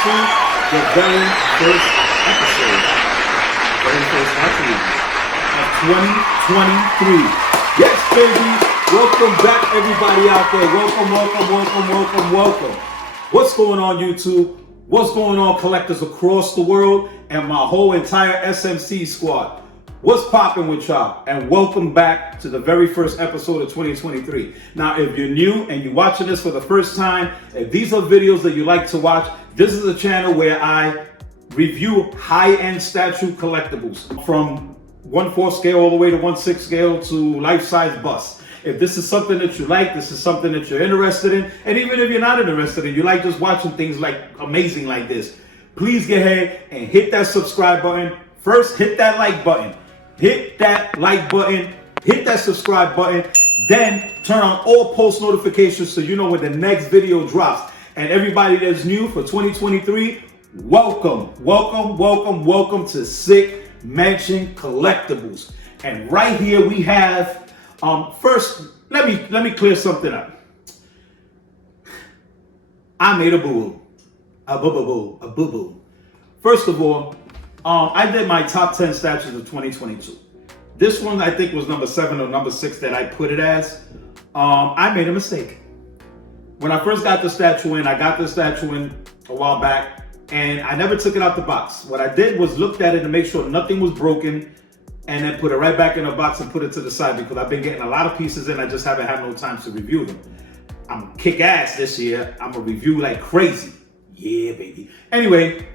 to the very first episode, very first actually, of 2023. Yes, baby. Welcome back, everybody out there. Welcome. What's going on, YouTube? What's going on, collectors across the world and my whole entire SMC squad? What's popping with y'all? And welcome back to the very first episode of 2023. Now, if you're new and you're watching this for the first time, if these are videos that you like to watch, this is a channel where I review high-end statue collectibles from 1/4 scale all the way to 1/6 scale to life-size busts. If this is something that you like, this is something that you're interested in, and even if you're not interested in, you like just watching things like amazing like this, please get ahead and hit that subscribe button. First, hit that like button. Hit that like button. Hit that subscribe button. Then turn on all post notifications so you know when the next video drops. And everybody that's new for 2023, welcome to Sick Mansion Collectibles. And right here we have. First, let me clear something up. I made a boo-boo. First of all, I did my top 10 statues of 2022. This one I think was number 7 or number 6 that I put it as. I made a mistake. When I first got the statue in, I got the statue in a while back, and I never took it out the box. What I did was looked at it to make sure nothing was broken, and then put it right back in the box and put it to the side because I've been getting a lot of pieces in. I just haven't had no time to review them. I'm kick ass this year. I'm gonna review like crazy. Yeah, baby. Anyway,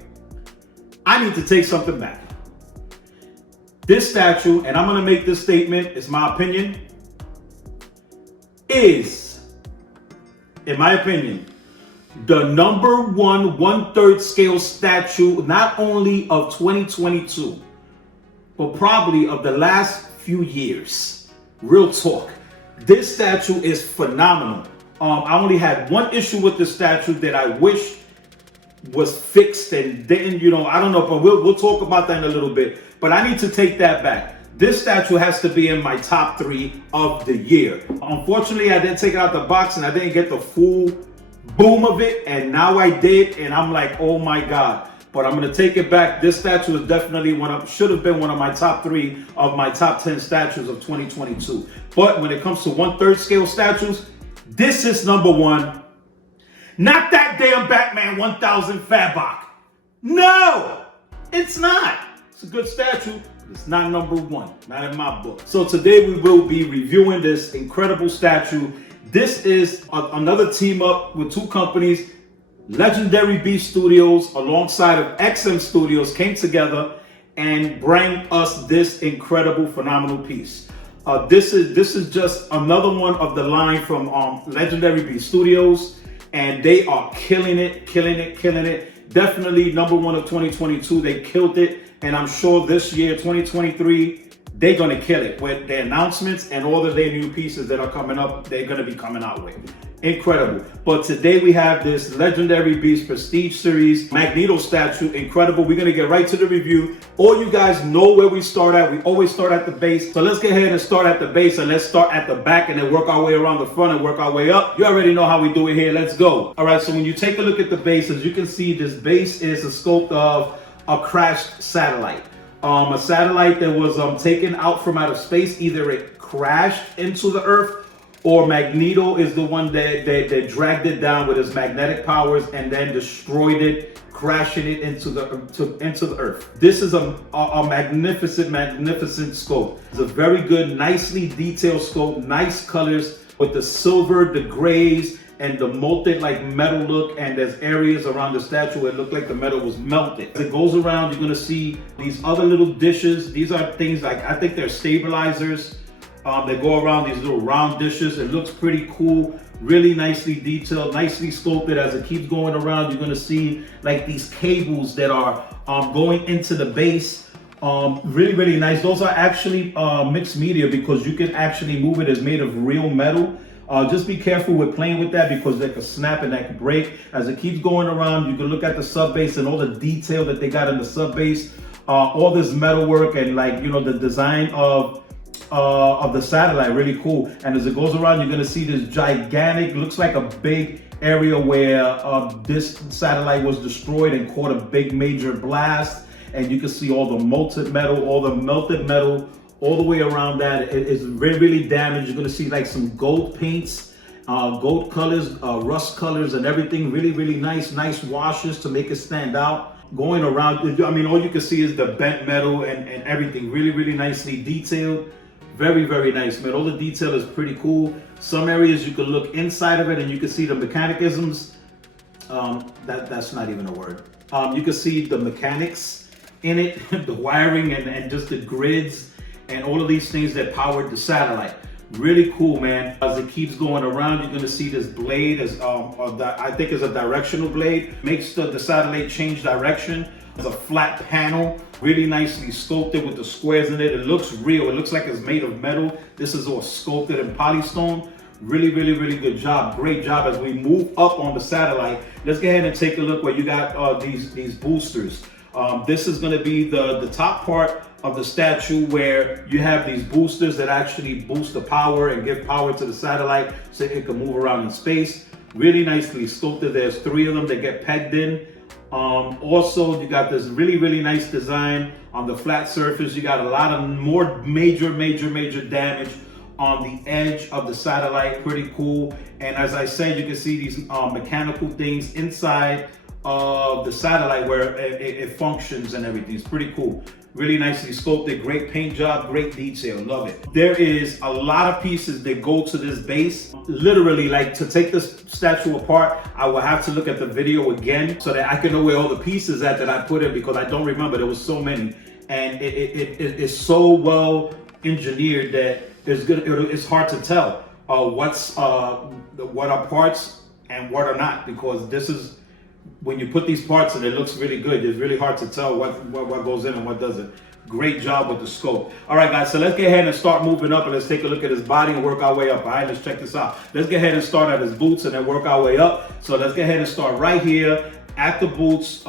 I need to take something back. This statue, and I'm gonna make this statement, it's my opinion, is, in my opinion, the number 1/3 scale statue, not only of 2022, but probably of the last few years. Real talk. This statue is phenomenal. I only had one issue with this statue that I wish was fixed and didn't, I don't know, but we'll talk about that in a little bit. But I need to take that back. This statue has to be in my top 3 of the year. Unfortunately, I didn't take it out the box and I didn't get the full boom of it. And now I did, and I'm like, oh my God. But I'm going to take it back. This statue is definitely should have been one of my top 3 of my top 10 statues of 2022. But when it comes to 1/3 scale statues, this is number 1. Not that damn Batman 1000 Fabok. No, it's not. It's a good statue. It's not number 1, not in my book. So today we will be reviewing this incredible statue. This is another team up with 2 companies. Legendary Beast Studios alongside of XM Studios came together and bring us this incredible, phenomenal piece. This is just another one of the line from Legendary Beast Studios, and they are killing it. Definitely number 1 of 2022. They killed it, and I'm sure this year, 2023, they're gonna kill it with their announcements and all of their new pieces that are coming up. They're gonna be coming out with. Incredible. But today we have this Legendary Beast Prestige Series Magneto statue. Incredible. We're going to get right to the review. All you guys know where we start at. We always start at the base. So let's get ahead and start at the base, and let's start at the back and then work our way around the front and work our way up. You already know how we do it here. Let's go. All right. So when you take a look at the base, as you can see, this base is a sculpt of a crashed satellite. A satellite that was taken out from outer space. Either it crashed into the Earth, or Magneto is the one that dragged it down with his magnetic powers and then destroyed it, crashing it into the Earth. This is a magnificent sculpt. It's a very good, nicely detailed sculpt, nice colors with the silver, the grays, and the molten like metal look. And there's areas around the statue where it looked like the metal was melted. As it goes around, you're gonna see these other little dishes. These are things like, I think they're stabilizers. They go around these little round dishes. It looks pretty cool, really nicely detailed, nicely sculpted. As it keeps going around, you're gonna see like these cables that are going into the base. Really nice. Those are actually mixed media because you can actually move it. It's made of real metal. Just be careful with playing with that because they can snap and that can break. As it keeps going around, you can look at the sub base and all the detail that they got in the sub base. All this metal work and the design of the satellite, really cool. And as it goes around, you're gonna see this gigantic, looks like a big area where this satellite was destroyed and caught a big major blast. And you can see all the melted metal, all the way around that. It is really, really damaged. You're gonna see like some gold paints, gold colors, rust colors and everything. Really, really nice washes to make it stand out. Going around, I mean, all you can see is the bent metal and everything. Really, really nicely detailed. Very, very nice, man. All the detail is pretty cool. Some areas you can look inside of it and you can see the mechanicisms. That's not even a word. You can see the mechanics in it, the wiring and just the grids and all of these things that powered the satellite. Really cool, man. As it keeps going around, you're gonna see this blade as I think is a directional blade. Makes the satellite change direction. It's a flat panel, really nicely sculpted with the squares in it. It looks real. It looks like it's made of metal. This is all sculpted in polystone. Really, really, really good job. Great job. As we move up on the satellite, let's go ahead and take a look where you got these boosters. This is going to be the top part of the statue where you have these boosters that actually boost the power and give power to the satellite so it can move around in space. Really nicely sculpted. There's 3 of them that get pegged in. Also, you got this really, really nice design on the flat surface. You got a lot of more major damage on the edge of the satellite. Pretty cool. And as I said, you can see these mechanical things inside of the satellite where it functions and everything. It's pretty cool. Really nicely sculpted, great paint job, great detail, love it. There is a lot of pieces that go to this base. Literally, like to take this statue apart, I will have to look at the video again so that I can know where all the pieces at that I put in, because I don't remember, there was so many. And it is so well engineered that it's hard to tell what are parts and what are not, because this is, when you put these parts in, it looks really good. It's really hard to tell what goes in and what doesn't. Great job with the scope. All right, guys, so let's get ahead and start moving up and let's take a look at his body and work our way up. All right, let's check this out. Let's get ahead and start at his boots and then work our way up. So let's get ahead and start right here at the boots.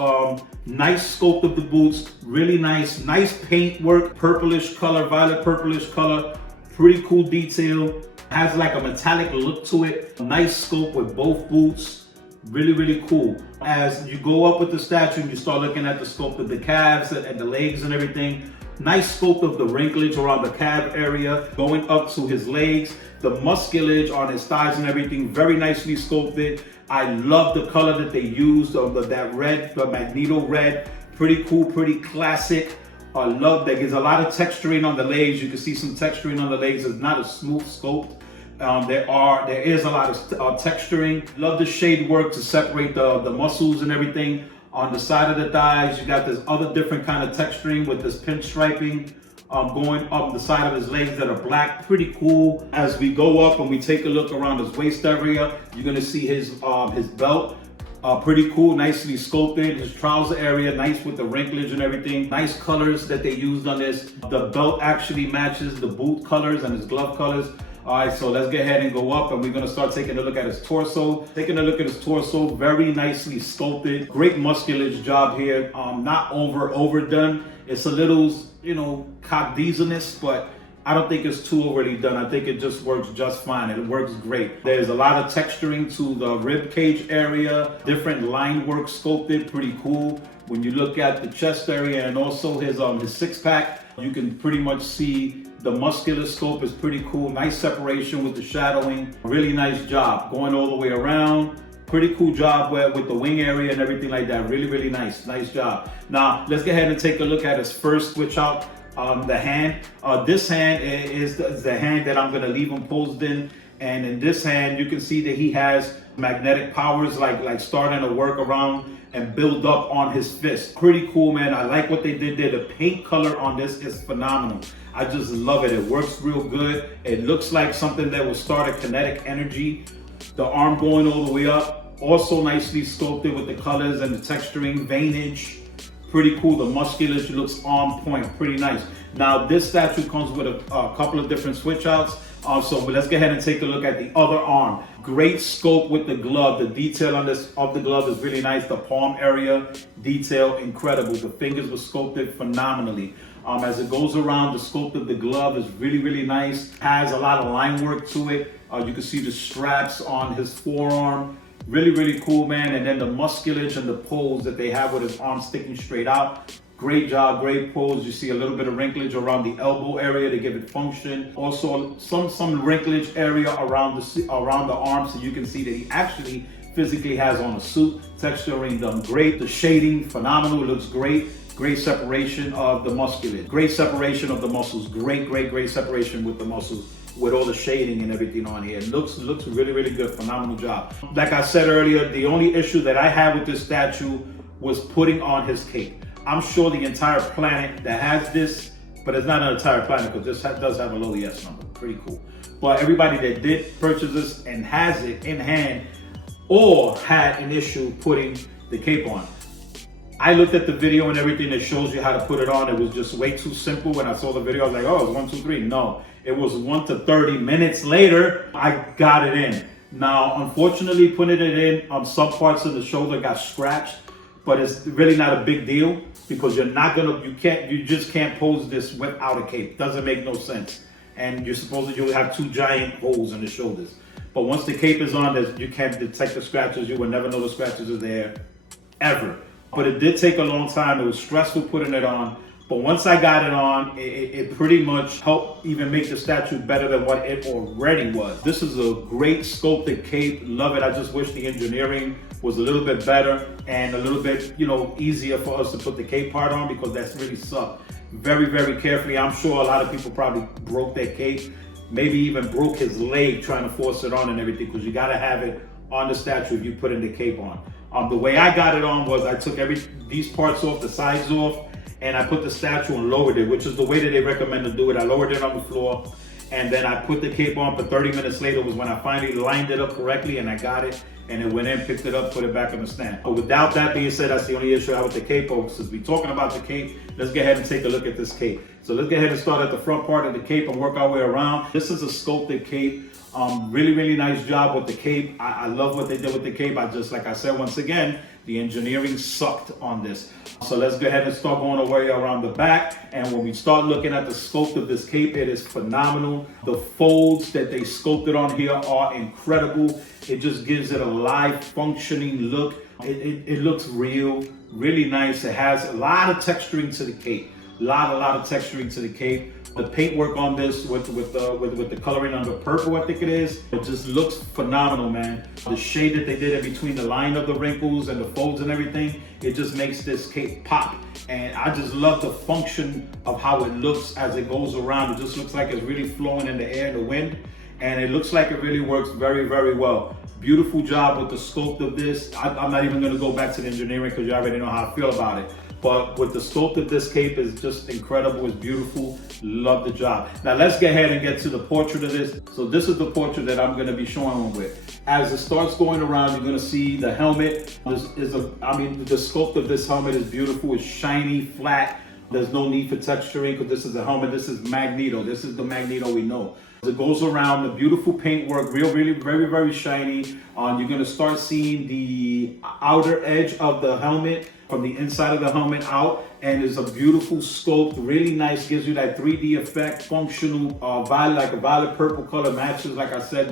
Nice sculpt of the boots. Really nice paint work. Purplish color, violet purplish color. Pretty cool detail. Has like a metallic look to it. Nice sculpt with both boots. Really, really cool. As you go up with the statue and you start looking at the sculpt of the calves and the legs and everything, nice sculpt of the wrinklage around the calf area, going up to his legs, the musculage on his thighs and everything, very nicely sculpted. I love the color that they used of that red, the Magneto red. Pretty cool, pretty classic. I love that. There's a lot of texturing on the legs. You can see some texturing on the legs. It's not a smooth sculpt. There is a lot of texturing. Love the shade work to separate the muscles and everything. On the side of the thighs, you got this other different kind of texturing with this pinstriping going up the side of his legs that are black. Pretty cool. As we go up and we take a look around his waist area, you're gonna see his belt. Pretty cool, nicely sculpted. His trouser area, nice with the wrinklage and everything. Nice colors that they used on this. The belt actually matches the boot colors and his glove colors. All right, so let's get ahead and go up and we're gonna start taking a look at his torso. Taking a look at his torso, very nicely sculpted. Great musculage job here. Not overdone. It's a little, cock-dieselness, but I don't think it's too overly done. I think it just works just fine. It works great. There's a lot of texturing to the rib cage area. Different line work sculpted, pretty cool. When you look at the chest area and also his six pack, you can pretty much see the muscular scope is pretty cool. Nice separation with the shadowing. Really nice job going all the way around. Pretty cool job with the wing area and everything like that. Really, really nice. Nice job. Now, let's go ahead and take a look at his first switch out. The hand. This hand is the hand that I'm going to leave him posed in. And in this hand, you can see that he has magnetic powers like starting to work around and build up on his fist. Pretty cool, man. I like what they did there. The paint color on this is phenomenal. I just love it. It works real good. It looks like something that will start a kinetic energy. The arm going all the way up. Also nicely sculpted with the colors and the texturing, veinage. Pretty cool. The musculation looks on point. Pretty nice. Now, this statue comes with a couple of different switch outs. So let's go ahead and take a look at the other arm. Great scope with the glove. The detail on this of the glove is really nice. The palm area detail, incredible. The fingers were sculpted phenomenally. As it goes around, the sculpt of the glove is really, really nice. Has a lot of line work to it. You can see the straps on his forearm. Really, really cool, man. And then the musculage and the pose that they have with his arm sticking straight out. Great job, great pose. You see a little bit of wrinklage around the elbow area to give it function. Also, some wrinklage area around the arm, so you can see that he actually physically has on a suit. Texturing done great. The shading, phenomenal. It looks great. Great separation of the musculate. Great separation of the muscles. Great separation with the muscles, with all the shading and everything on here. It looks really, really good. Phenomenal job. Like I said earlier, the only issue that I had with this statue was putting on his cape. I'm sure the entire planet that has this, but it's not an entire planet because this does have a low ES number. Pretty cool. But everybody that did purchase this and has it in hand or had an issue putting the cape on. I looked at the video and everything that shows you how to put it on. It was just way too simple. When I saw the video, I was like, oh, it's 1, 2, 3. No, it was 1 to 30 minutes later, I got it in. Now, unfortunately, putting it in, some parts of the shoulder got scratched, but it's really not a big deal because you just can't pose this without a cape. Doesn't make no sense. And you're supposed to have 2 giant holes in the shoulders. But once the cape is on, you can't detect the scratches. You will never know the scratches are there, ever. But it did take a long time. It was stressful putting it on. But once I got it on, it pretty much helped even make the statue better than what it already was. This is a great sculpted cape. Love it. I just wish the engineering was a little bit better and a little bit, easier for us to put the cape part on because that's really sucked. Very, very carefully. I'm sure a lot of people probably broke their cape, maybe even broke his leg trying to force it on and everything because you got to have it on the statue if you put in the cape on. The way I got it on was I took these parts off, the sides off, and I put the statue and lowered it, which is the way that they recommend to do it. I lowered it on the floor, and then I put the cape on. For 30 minutes later was when I finally lined it up correctly, and I got it, and it went in, picked it up, put it back on the stand. But without that being said, that's the only issue I have with the cape. Since we're talking about the cape, let's go ahead and take a look at this cape. So let's go ahead and start at the front part of the cape and work our way around. This is a sculpted cape. Really, really nice job with the cape. I love what they did with the cape. Like I said, once again, the engineering sucked on this. So let's go ahead and start going our way around the back. And when we start looking at the sculpt of this cape, it is phenomenal. The folds that they sculpted on here are incredible. It just gives it a live functioning look. It looks real, really nice. It has a lot of texturing to the cape. A lot of texturing to the cape. The paintwork on this with the coloring on the purple, I think it is, it just looks phenomenal, man. The shade that they did in between the line of the wrinkles and the folds and everything, it just makes this cape pop. And I just love the function of how it looks as it goes around. It just looks like it's really flowing in the air and the wind. And it looks like it really works very, very well. Beautiful job with the sculpt of this. I'm not even gonna go back to the engineering because you already know how I feel about it. But with the sculpt of this cape is just incredible, it's beautiful, love the job. Now let's go ahead and get to the portrait of this. So this is the portrait that I'm gonna be showing them with. As it starts going around, you're gonna see the helmet. The sculpt of this helmet is beautiful, it's shiny, flat. There's no need for texturing because this is a helmet, this is Magneto. This is the Magneto we know. As it goes around, the beautiful paintwork, really, very, very shiny. You're gonna start seeing the outer edge of the helmet from the inside of the helmet out, and it's a beautiful sculpt, really nice, gives you that 3D effect, functional, like a violet purple color, matches, like I said,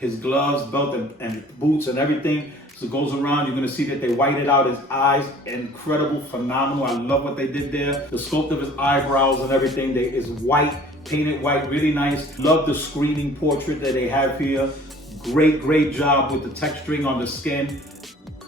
his gloves, belt, and boots and everything. So it goes around, you're gonna see that they whited out his eyes, incredible, phenomenal. I love what they did there. The sculpt of his eyebrows and everything is white, painted white, really nice. Love the screening portrait that they have here. Great job with the texturing on the skin.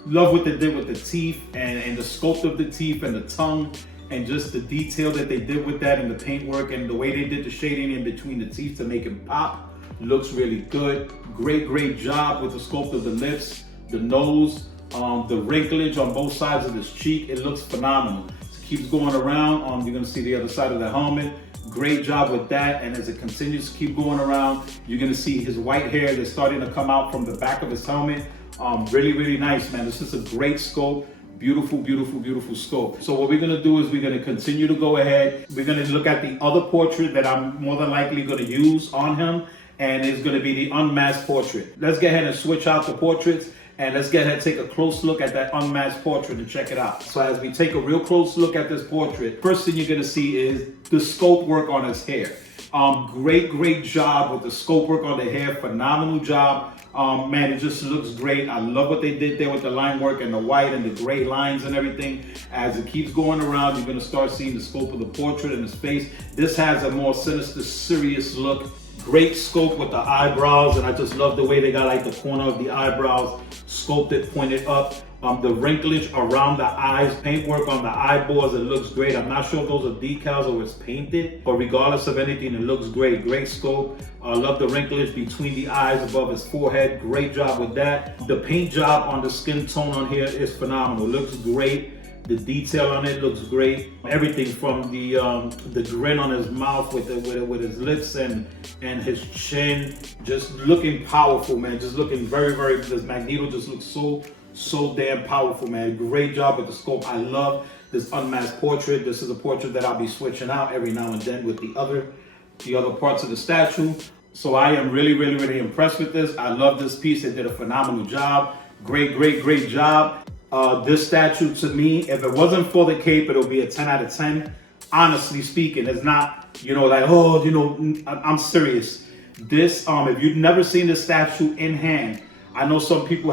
Love what they did with the teeth and the sculpt of the teeth and the tongue and just the detail that they did with that and the paintwork and the way they did the shading in between the teeth to make it pop. Looks really good. Great job with the sculpt of the lips, the nose, the wrinklage on both sides of his cheek. It looks phenomenal. It keeps going around. You're gonna see the other side of the helmet. Great job with that, and as it continues to keep going around, you're gonna see his white hair that's starting to come out from the back of his helmet. Really nice, man. This is a great sculpt. Beautiful sculpt. So what we're gonna do is we're gonna continue to go ahead. We're gonna look at the other portrait that I'm more than likely gonna use on him, and it's gonna be the unmasked portrait. Let's go ahead and switch out the portraits, and let's go ahead and take a close look at that unmasked portrait and check it out. So as we take a real close look at this portrait, first thing you're gonna see is the sculpt work on his hair. Great job with the sculpt work on the hair, phenomenal job. Man, it just looks great. I love what they did there with the line work and the white and the gray lines and everything. As it keeps going around, you're gonna start seeing the scope of the portrait and his face. This has a more sinister, serious look. Great scope with the eyebrows, and I just love the way they got like the corner of the eyebrows sculpted, pointed up. The wrinklage around the eyes, paintwork on the eyeballs, it looks great. I'm not sure if those are decals or it's painted, but regardless of anything, it looks great. Great scope. I love the wrinklage between the eyes above his forehead. Great job with that. The paint job on the skin tone on here is phenomenal. It looks great. The detail on it looks great. Everything from the grin on his mouth with his lips and his chin, just looking powerful, man. Just looking very, very. This Magneto just looks so damn powerful, man. Great job with the scope. I love this unmasked portrait. This is a portrait that I'll be switching out every now and then with the other parts of the statue. So I am really, really, really impressed with this. I love this piece. They did a phenomenal job. Great job. This statue, to me, if it wasn't for the cape, it'll be a 10 out of 10. Honestly speaking, it's not, like, oh, I'm serious. This, if you've never seen this statue in hand, I know some people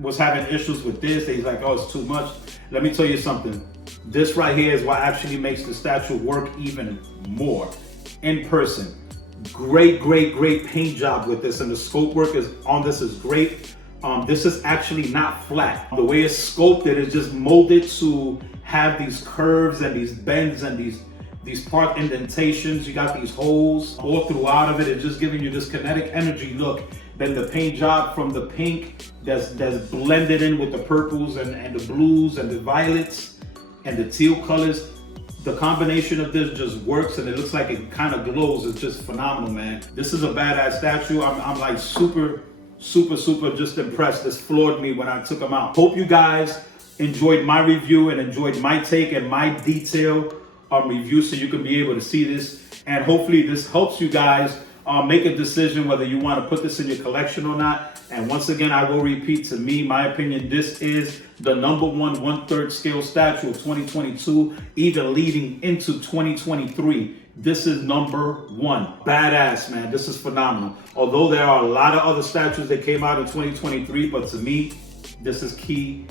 was having issues with this. They's like, oh, it's too much. Let me tell you something. This right here is what actually makes the statue work even more in person. Great paint job with this, and the scope work on this is great. This is actually not flat. The way it's sculpted is just molded to have these curves and these bends and these part indentations. You got these holes all throughout of it. It's just giving you this kinetic energy look. Then the paint job from the pink that's blended in with the purples and the blues and the violets and the teal colors. The combination of this just works, and it looks like it kind of glows. It's just phenomenal, man. This is a badass statue. I'm like super just impressed. This floored me when I took them out. Hope you guys enjoyed my review and enjoyed my take and my detail review, so you can be able to see this, and hopefully this helps you guys make a decision whether you want to put this in your collection or not. And once again, I will repeat, to me, my opinion, this is the number 1/3 scale statue of 2022, even leading into 2023. This is number 1. Badass, man. This is phenomenal. Although there are a lot of other statues that came out in 2023, but to me, this is king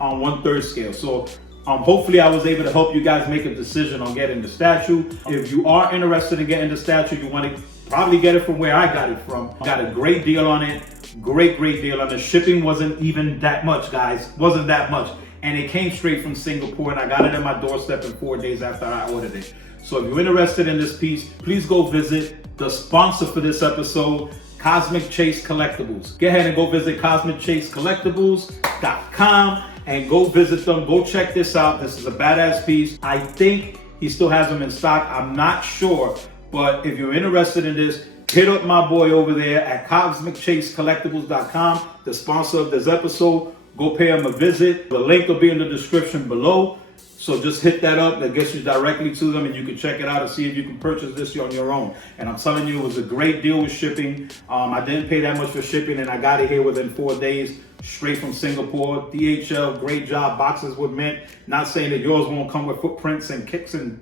on 1/3 scale. So hopefully I was able to help you guys make a decision on getting the statue. If you are interested in getting the statue, you want to probably get it from where I got it from. Got a great deal on it. Great deal on it. Shipping wasn't even that much, guys. Wasn't that much. And it came straight from Singapore, and I got it at my doorstep in 4 days after I ordered it. So if you're interested in this piece, please go visit the sponsor for this episode, Cosmic Chase Collectibles. Go ahead and go visit CosmicChaseCollectibles.com and go visit them. Go check this out. This is a badass piece. I think he still has them in stock. I'm not sure, but if you're interested in this, hit up my boy over there at CosmicChaseCollectibles.com, the sponsor of this episode. Go pay him a visit. The link will be in the description below. So just hit that up. That gets you directly to them, and you can check it out and see if you can purchase this on your own. And I'm telling you, it was a great deal with shipping. I didn't pay that much for shipping, and I got it here within 4 days, straight from Singapore. DHL, great job. Boxes were mint. Not saying that yours won't come with footprints and kicks and,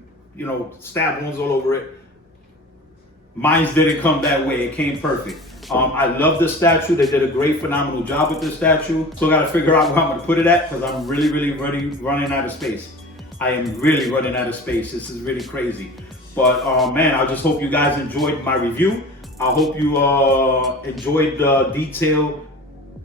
stab wounds all over it. Mine didn't come that way. It came perfect. I love this statue. They did a great, phenomenal job with this statue. Still got to figure out where I'm going to put it at, because I'm really running out of space. I am really running out of space. This is really crazy. But man, I just hope you guys enjoyed my review. I hope you enjoyed the detailed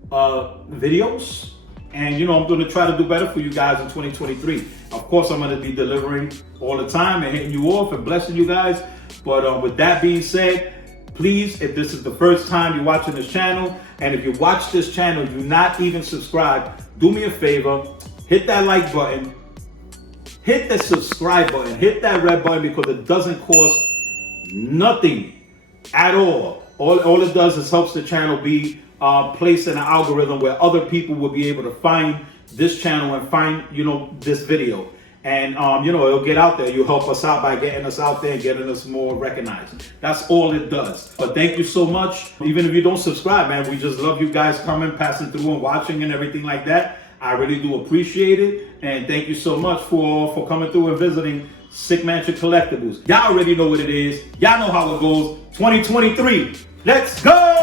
videos. And I'm going to try to do better for you guys in 2023. Of course, I'm going to be delivering all the time and hitting you off and blessing you guys. But with that being said, please, if this is the first time you're watching this channel, and if you watch this channel, do not even subscribe, do me a favor, hit that like button, hit the subscribe button, hit that red button, because it doesn't cost nothing at all. All it does is helps the channel be placed in an algorithm where other people will be able to find this channel and find, this video. And, it'll get out there. You help us out by getting us out there and getting us more recognized. That's all it does. But thank you so much. Even if you don't subscribe, man, we just love you guys coming, passing through and watching and everything like that. I really do appreciate it. And thank you so much for coming through and visiting Sick Mansion Collectibles. Y'all already know what it is. Y'all know how it goes. 2023. Let's go!